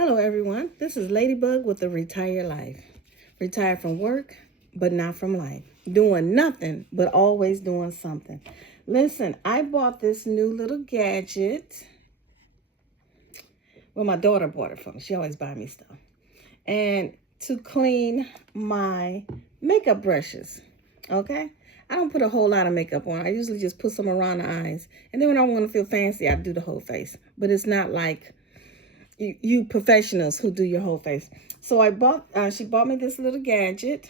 Hello everyone, this is Ladybug with a Retired Life. Retired from work, but not from life. Doing nothing, but always doing something. Listen, I bought this new little gadget. Well, my daughter bought it for me. She always buys me stuff. And to clean my makeup brushes, okay? I don't put a whole lot of makeup on. I usually just put some around the eyes. And then when I want to feel fancy, I do the whole face. But it's not like you professionals who do your whole face. So she bought me this little gadget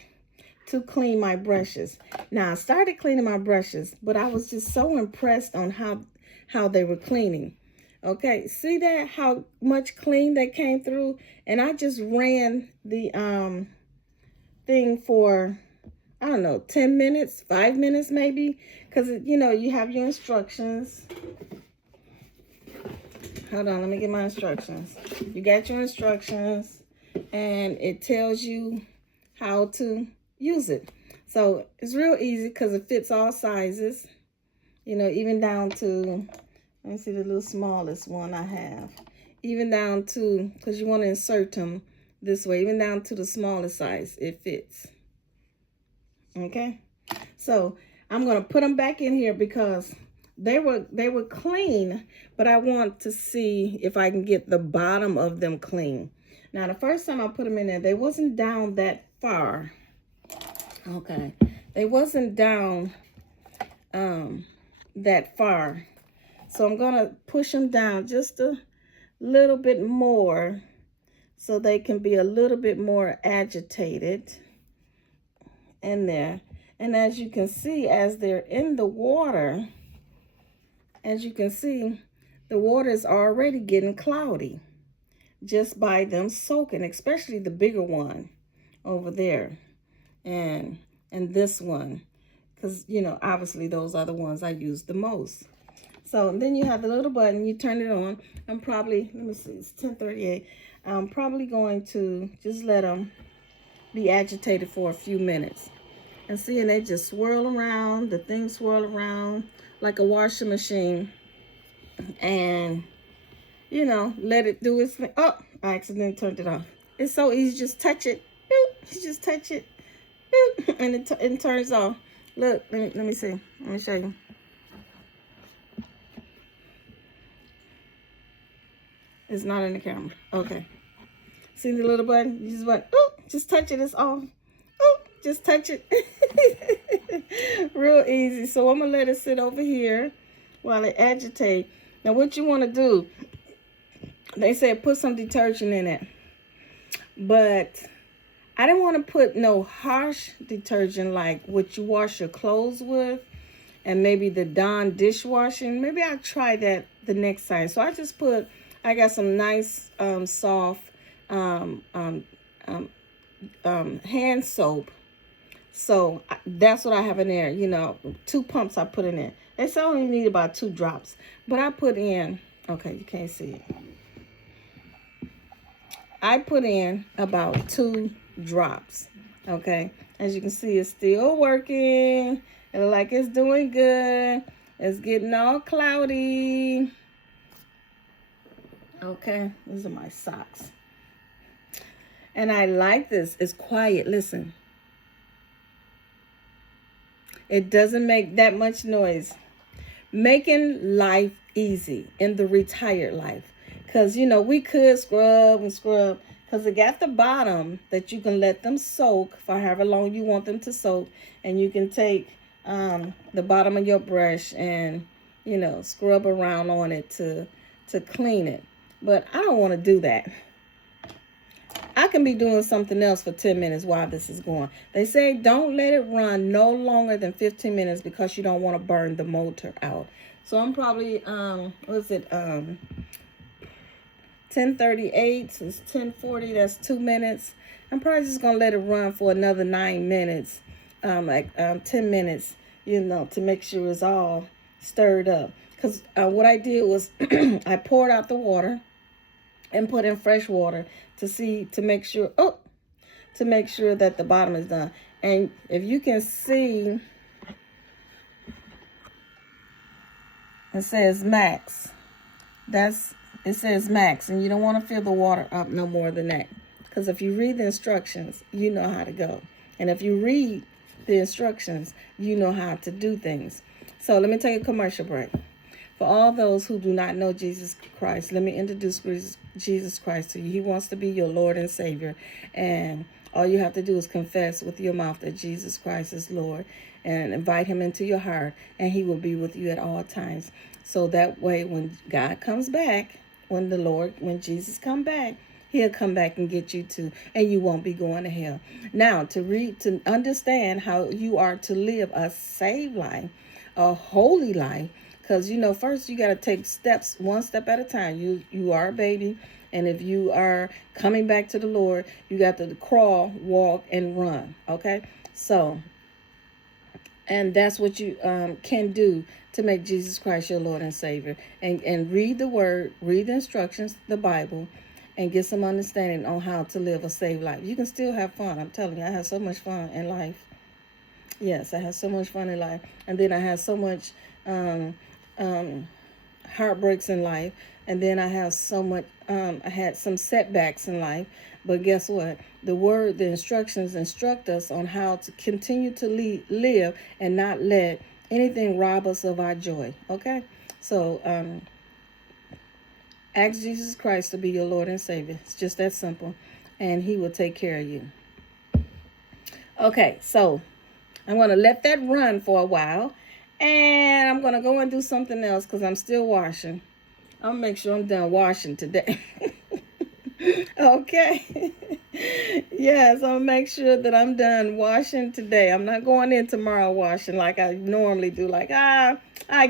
to clean my brushes. Now I started cleaning my brushes, but I was just so impressed on how they were cleaning. Okay, see that, how much clean that came through? And I just ran the thing for, I don't know, 10 minutes, 5 minutes maybe, because you have your instructions. Hold on, let me get my instructions. You got your instructions, and it tells you how to use it. So it's real easy because it fits all sizes, even down to, let me see the little smallest one I have. Even down to, because you want to insert them this way, even down to the smallest size, it fits. Okay? So I'm going to put them back in here because they were clean, but I want to see if I can get the bottom of them clean. Now, the first time I put them in there, they wasn't down that far. Okay, they wasn't down that far. So I'm gonna push them down just a little bit more so they can be a little bit more agitated in there. And as you can see, as they're in the water, as you can see, the water is already getting cloudy just by them soaking, especially the bigger one over there and this one, because obviously those are the ones I use the most. So then you have the little button, you turn it on. I'm probably, let me see, it's 10:38. I'm probably going to just let them be agitated for a few minutes. And see, and they just swirl around, the things swirl around like a washing machine, and let it do its thing. Oh, I accidentally turned it off. It's so easy, just touch it. Boop. You just touch it. Boop. And it turns off. Look, let me see. Let me show you. It's not in the camera. Okay. See the little button? You just touch it, it's off. Just touch it. Real easy. So I'm going to let it sit over here while it agitates. Now what you want to do, they said put some detergent in it. But I didn't want to put no harsh detergent like what you wash your clothes with and maybe the Dawn dishwashing. Maybe I'll try that the next time. So I got some nice soft hand soap. So that's what I have in there, 2 pumps I put in there. They say I only need about 2 drops, but I put in, okay, you can't see it. I put in about 2 drops, okay? As you can see, it's still working. It looks like it's doing good. It's getting all cloudy. Okay, these are my socks. And I like this. It's quiet. Listen. It doesn't make that much noise. Making life easy in the retired life. Because, we could scrub and scrub. Because it got the bottom that you can let them soak for however long you want them to soak. And you can take the bottom of your brush and, scrub around on it to clean it. But I don't want to do that. I can be doing something else for 10 minutes while this is going. They say don't let it run no longer than 15 minutes because you don't want to burn the motor out. So I'm probably, 10:38, it's 10:40, that's 2 minutes. I'm probably just going to let it run for another 9 minutes, 10 minutes, to make sure it's all stirred up. Because what I did was I poured out the water and put in fresh water to make sure that the bottom is done. And if you can see, it says max. That's It says max, and you don't want to fill the water up no more than that. Because if you read the instructions, you know how to go. And if you read the instructions, you know how to do things. So let me take a commercial break. For all those who do not know Jesus Christ, let me introduce Jesus Christ to you. He wants to be your Lord and Savior. And all you have to do is confess with your mouth that Jesus Christ is Lord and invite him into your heart, and he will be with you at all times. So that way, when God comes back, when Jesus come back, he'll come back and get you too, and you won't be going to hell. Now, to understand how you are to live a saved life, a holy life, because, first you got to take steps, one step at a time. You are a baby. And if you are coming back to the Lord, you got to crawl, walk, and run. Okay? So, and that's what you can do to make Jesus Christ your Lord and Savior. And read the word, read the instructions, the Bible, and get some understanding on how to live a saved life. You can still have fun. I'm telling you, I have so much fun in life. Yes, I have so much fun in life. And then I have so much heartbreaks in life, and then I have so much I had some setbacks in life, but guess what? The instructions instruct us on how to continue to live and not let anything rob us of our joy. Okay, so ask Jesus Christ to be your Lord and Savior. It's just that simple, and he will take care of you. Okay, so I'm going to let that run for a while, and I'm going to go and do something else because I'm still washing. I'll make sure I'm done washing today. Okay. Yes, I'll make sure that I'm done washing today. I'm not going in tomorrow washing like I normally do. Like, I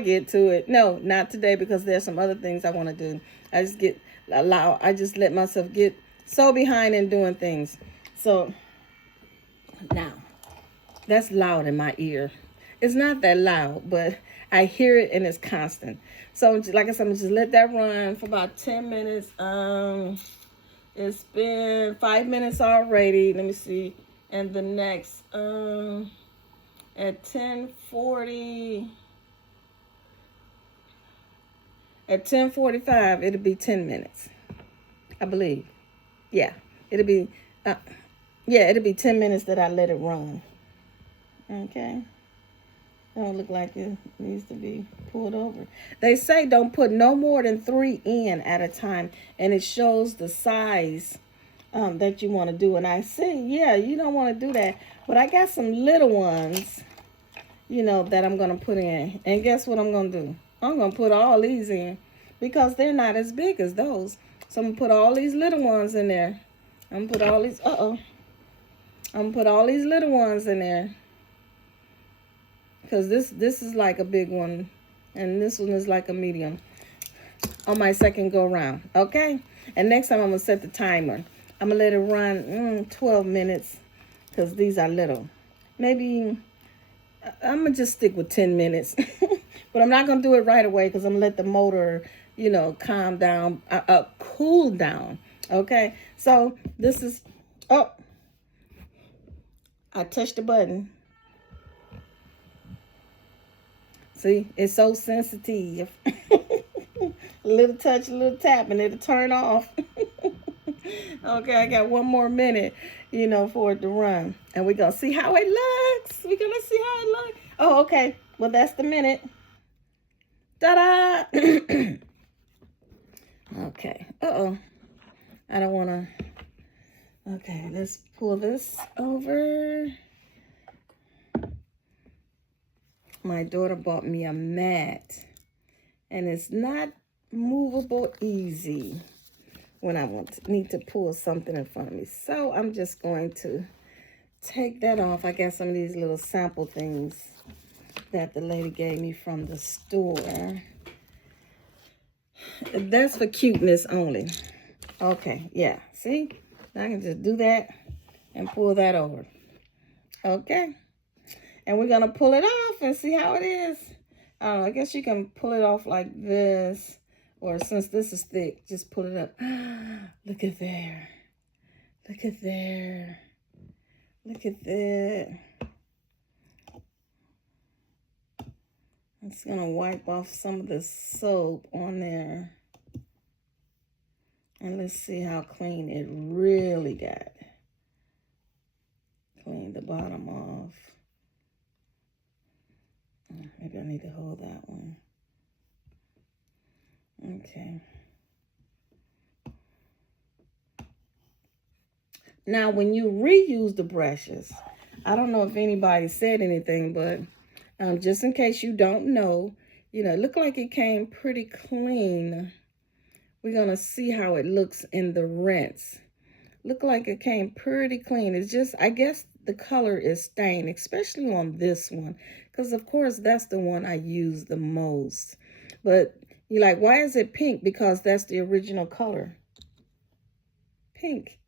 get to it. No, not today, because there's some other things I want to do. I just let myself get so behind in doing things. So now, that's loud in my ear. It's not that loud, but I hear it and it's constant. So like I said, I'm just let that run for about 10 minutes. It's been 5 minutes already. Let me see. And the next, at 10:40, at 10:45, it'll be 10 minutes, I believe. Yeah, it'll be, it'll be 10 minutes that I let it run. Okay. Don't look like it needs to be pulled over. They say don't put no more than 3 in at a time, and it shows the size that you want to do. And I see, yeah, you don't want to do that. But I got some little ones, that I'm going to put in. And guess what I'm going to do? I'm going to put all these in because they're not as big as those. So I'm going to put all these little ones in there. I'm going to put all these, I'm going to put all these little ones in there. Because this is like a big one, and this one is like a medium on my second go round. Okay, and next time I'm gonna set the timer. I'm gonna let it run 12 minutes because these are little. Maybe I'm gonna just stick with 10 minutes, but I'm not gonna do it right away because I'm gonna let the motor, calm down, cool down. Okay, so this is I touched the button. See, it's so sensitive. A little touch, a little tap, and it'll turn off. Okay, I got 1 more minute, for it to run. And we're going to see how it looks. We're going to see how it looks. Oh, okay. Well, that's the minute. Ta-da! Okay. Uh-oh. I don't want to. Okay, let's pull this over. My daughter bought me a mat, and it's not movable easy when I need to pull something in front of me. So I'm just going to take that off. I got some of these little sample things that the lady gave me from the store. That's for cuteness only. Okay, yeah, see? I can just do that and pull that over. Okay. And we're going to pull it off and see how it is. I guess you can pull it off like this. Or since this is thick, just pull it up. Look at there. Look at there. Look at that. I'm just going to wipe off some of the soap on there. And let's see how clean it really got. Clean the bottom off. Maybe I need to hold that one. Okay. Now, when you reuse the brushes, I don't know if anybody said anything, but just in case you don't know, you know, it looked like it came pretty clean. We're going to see how it looks in the rinse. Look like it came pretty clean. It's just, I guess the color is stained, especially on this one, because of course that's the one I use the most. But you're like, why is it pink? Because that's the original color. Pink.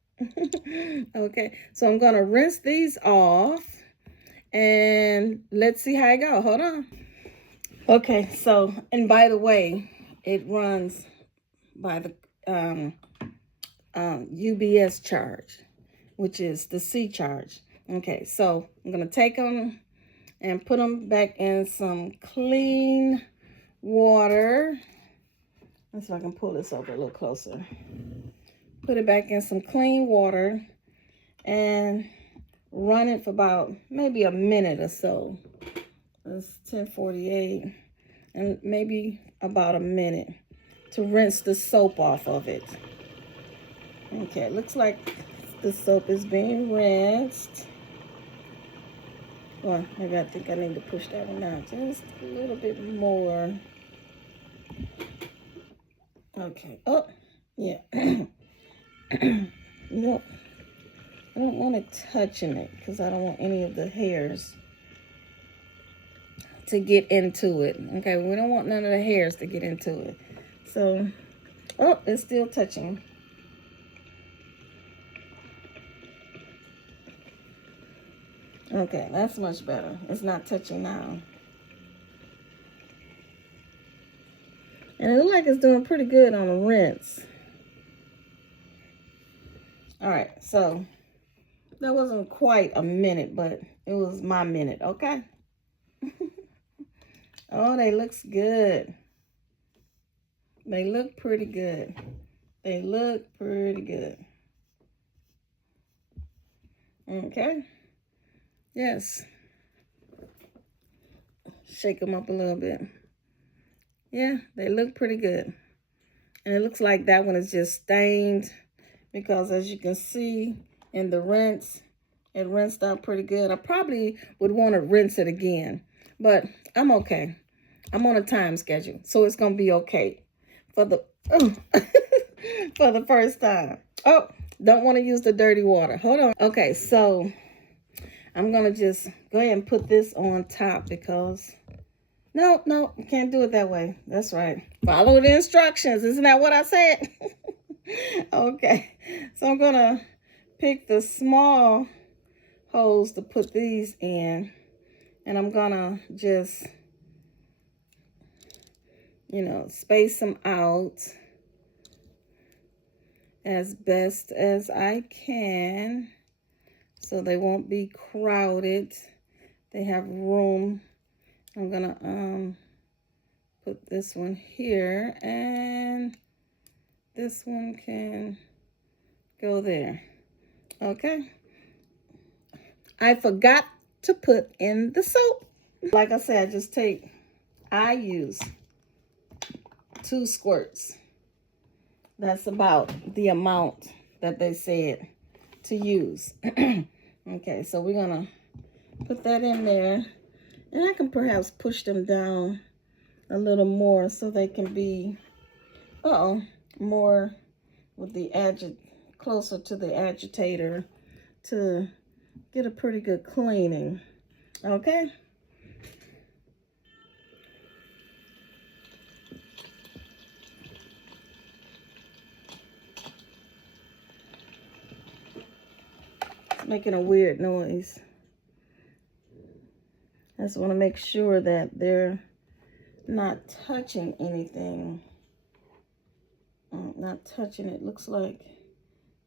Okay, so I'm gonna rinse these off and let's see how it go. Hold on. Okay, so, and by the way, it runs by the UBS charge, which is the C charge. Okay, so I'm gonna take them and put them back in some clean water. Let's see if I can pull this over a little closer. Put it back in some clean water and run it for about maybe a minute or so. It's 10:48, and maybe about a minute to rinse the soap off of it. Okay, it looks like the soap is being rinsed. Well, maybe I think I need to push that one out just a little bit more. Okay. Oh, yeah. Nope. I don't want it touching it because I don't want any of the hairs to get into it. Okay, we don't want none of the hairs to get into it. So, oh, it's still touching. Okay, that's much better. It's not touching now. And it looks like it's doing pretty good on the rinse. All right, so that wasn't quite a minute, but it was my minute, okay? Oh, they looks good. They look pretty good. They look pretty good. Okay. Yes. Shake them up a little bit. Yeah, they look pretty good. And it looks like that one is just stained because as you can see in the rinse, it rinsed out pretty good. I probably would want to rinse it again, but I'm okay. I'm on a time schedule, so it's going to be okay for the for the first time. Oh, don't want to use the dirty water. Hold on. Okay, so I'm going to just go ahead and put this on top because no, you can't do it that way. That's right. Follow the instructions. Isn't that what I said? Okay, so I'm going to pick the small holes to put these in, and I'm going to just, you know, space them out as best as I can so they won't be crowded. They have room. I'm gonna put this one here and this one can go there. Okay. I forgot to put in the soap. Like I said, I use 2 squirts. That's about the amount that they said to use. Okay, so we're gonna put that in there. And I can perhaps push them down a little more so they can be, more with the closer to the agitator to get a pretty good cleaning. Okay? It's making a weird noise. I just want to make sure that they're not touching anything. Not touching it. Looks like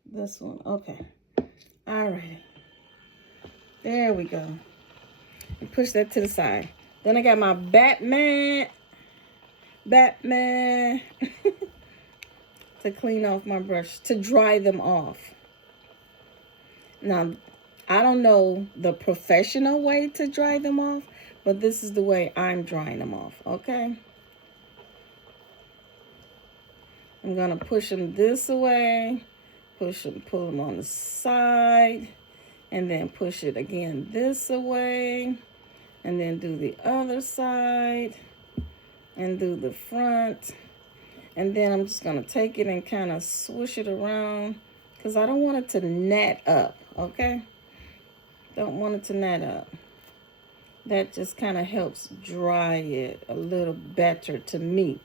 this one. Okay. All right. There we go. And push that to the side. Then I got my Batman to clean off my brush, to dry them off. Now, I don't know the professional way to dry them off, but this is the way I'm drying them off, okay? I'm going to push them this way, push them, pull them on the side, and then push it again this way, and then do the other side, and do the front. And then I'm just going to take it and kind of swoosh it around because I don't want it to net up, okay? Don't want it to net up. That just kind of helps dry it a little better to me.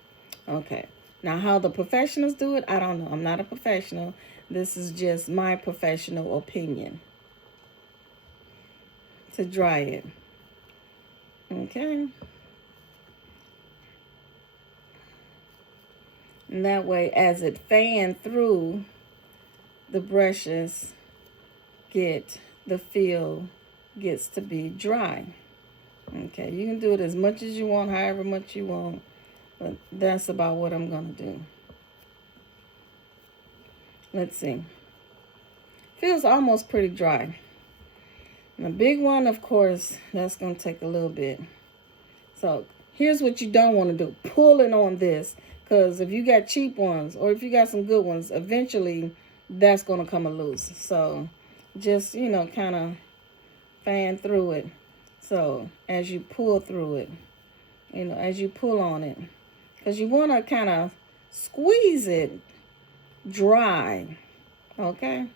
Okay. Now, how the professionals do it, I don't know. I'm not a professional. This is just my professional opinion to dry it. Okay. And that way, as it fans through, the brushes the feel gets to be dry. Okay, you can do it as much as you want, however much you want, but that's about what I'm going to do. Let's see. Feels almost pretty dry. And the big one, of course, that's going to take a little bit. So here's what you don't want to do. Pulling on this, because if you got cheap ones or if you got some good ones, eventually that's going to come loose. So just, you know, kind of fan through it. So as you pull through it, you know, as you pull on it, because you want to kind of squeeze it dry, okay?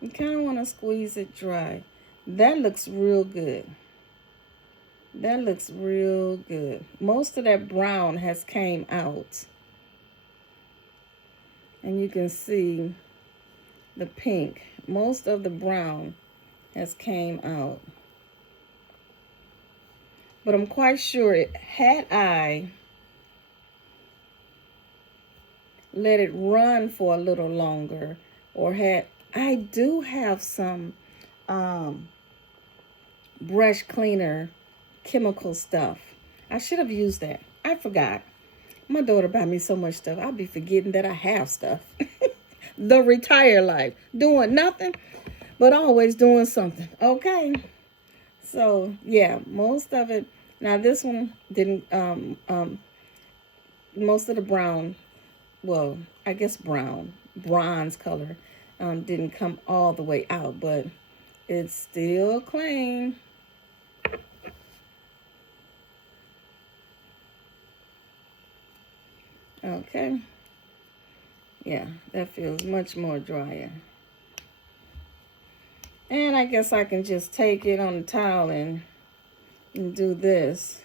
You kind of want to squeeze it dry. That looks real good. That looks real good. Most of that brown has came out. And you can see the pink. Most of the brown has came out. But I'm quite sure had I let it run for a little longer, or I do have some brush cleaner chemical stuff. I should have used that. I forgot. My daughter bought me so much stuff. I'll be forgetting that I have stuff. The retire life. Doing nothing, but always doing something. Okay. So, yeah, most of it. Now, this one didn't, most of the brown, well, I guess bronze color, didn't come all the way out, but it's still clean. Okay. Yeah, that feels much more drier. And I guess I can just take it on the towel and do this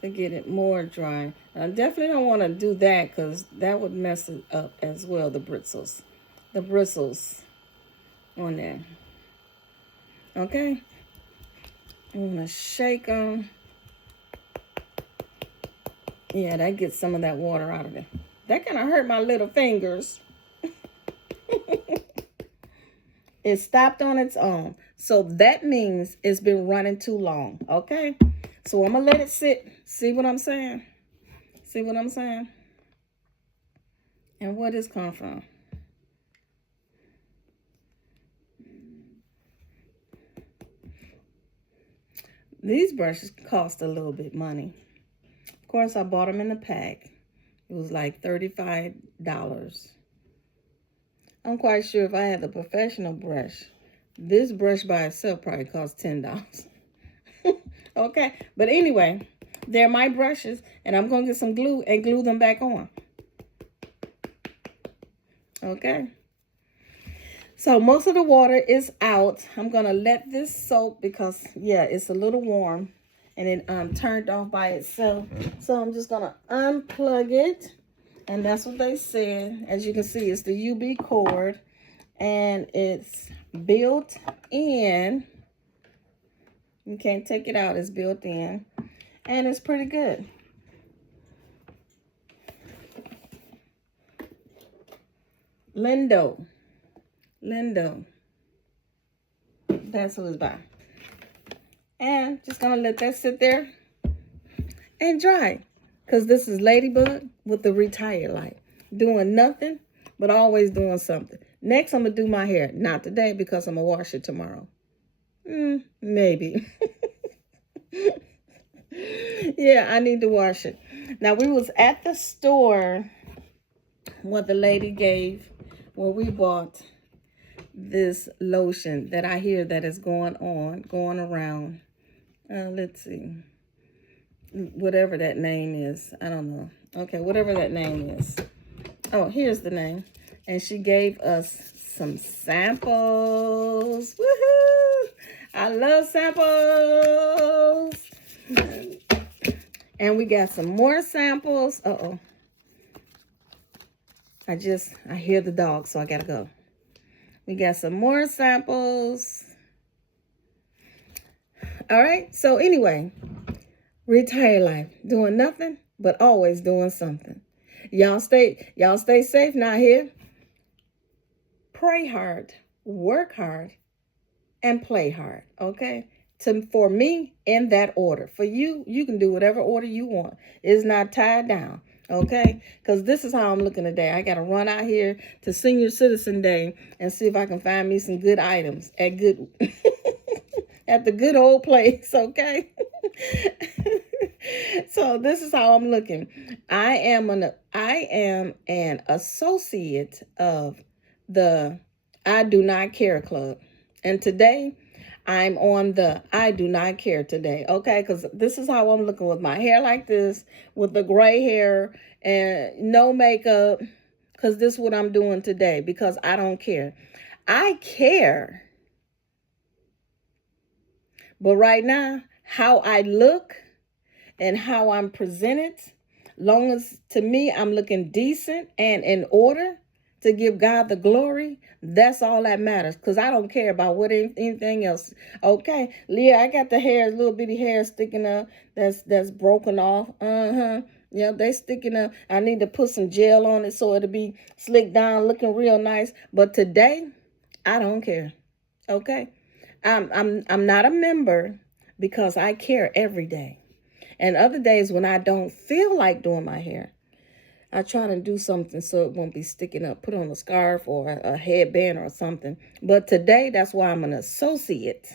to get it more dry. I definitely don't want to do that because that would mess it up as well, the bristles on there. Okay. I'm going to shake them. Yeah, that gets some of that water out of it. That kind of hurt my little fingers. It stopped on its own. So that means it's been running too long, okay? So I'm going to let it sit. See what I'm saying? See what I'm saying? And where this come from? These brushes cost a little bit money. Of course, I bought them in the pack. It was like $35. I'm quite sure if I had the professional brush, this brush by itself probably cost $10. Okay, but anyway, they're my brushes, and I'm going to get some glue and glue them back on. Okay. So most of the water is out. I'm going to let this soak because, yeah, it's a little warm, and it turned off by itself. So I'm just going to unplug it. And that's what they said. As you can see, it's the UB cord. And it's built in. You can't take it out. It's built in. And it's pretty good. Lindo. That's who it's by. And just going to let that sit there and dry. Because this is Ladybug with the retire light. doing nothing, but always doing something. Next, I'm going to do my hair. Not today because I'm going to wash it tomorrow. Maybe. Yeah, I need to wash it. Now, we was at the store what the lady gave where we bought this lotion that I hear that is going around. Let's see. Whatever that name is. I don't know. Okay, whatever that name is. Oh, here's the name. And she gave us some samples. Woohoo! I love samples. And we got some more samples. Uh-oh. I hear the dog, so I gotta go. We got some more samples. All right, so anyway, retire life. Doing nothing, but always doing something. Y'all stay safe now here. Pray hard, work hard, and play hard, okay? For me, in that order. For you, you can do whatever order you want. It's not tied down, okay? Because this is how I'm looking today. I got to run out here to Senior Citizen Day and see if I can find me some good items at at the good old place, okay? So this is how I'm looking. I am an associate of the I Do Not Care Club. And today, I'm on the I do not care today, okay? Because this is how I'm looking with my hair like this, with the gray hair and no makeup, because this is what I'm doing today, because I don't care. I care. But right now, how I look and how I'm presented, long as to me I'm looking decent and in order to give God the glory, that's all that matters, because I don't care about what anything else. Okay, Leah, I got the hair, little bitty hair sticking up that's broken off. Yeah, they sticking up. I need to put some gel on it so it'll be slicked down, looking real nice. But today, I don't care. Okay, I'm not a member because I care every day. And other days when I don't feel like doing my hair, I try to do something so it won't be sticking up, put on a scarf or a headband or something. But today, that's why I'm an associate,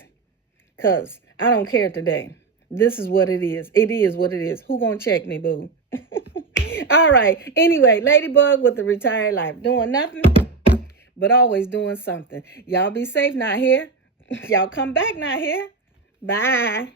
because I don't care today. This is what it is. It is what it is. Who gonna check me, boo? All right. Anyway, Ladybug with the retired life. Doing nothing, but always doing something. Y'all be safe now here. Y'all come back now here. Bye.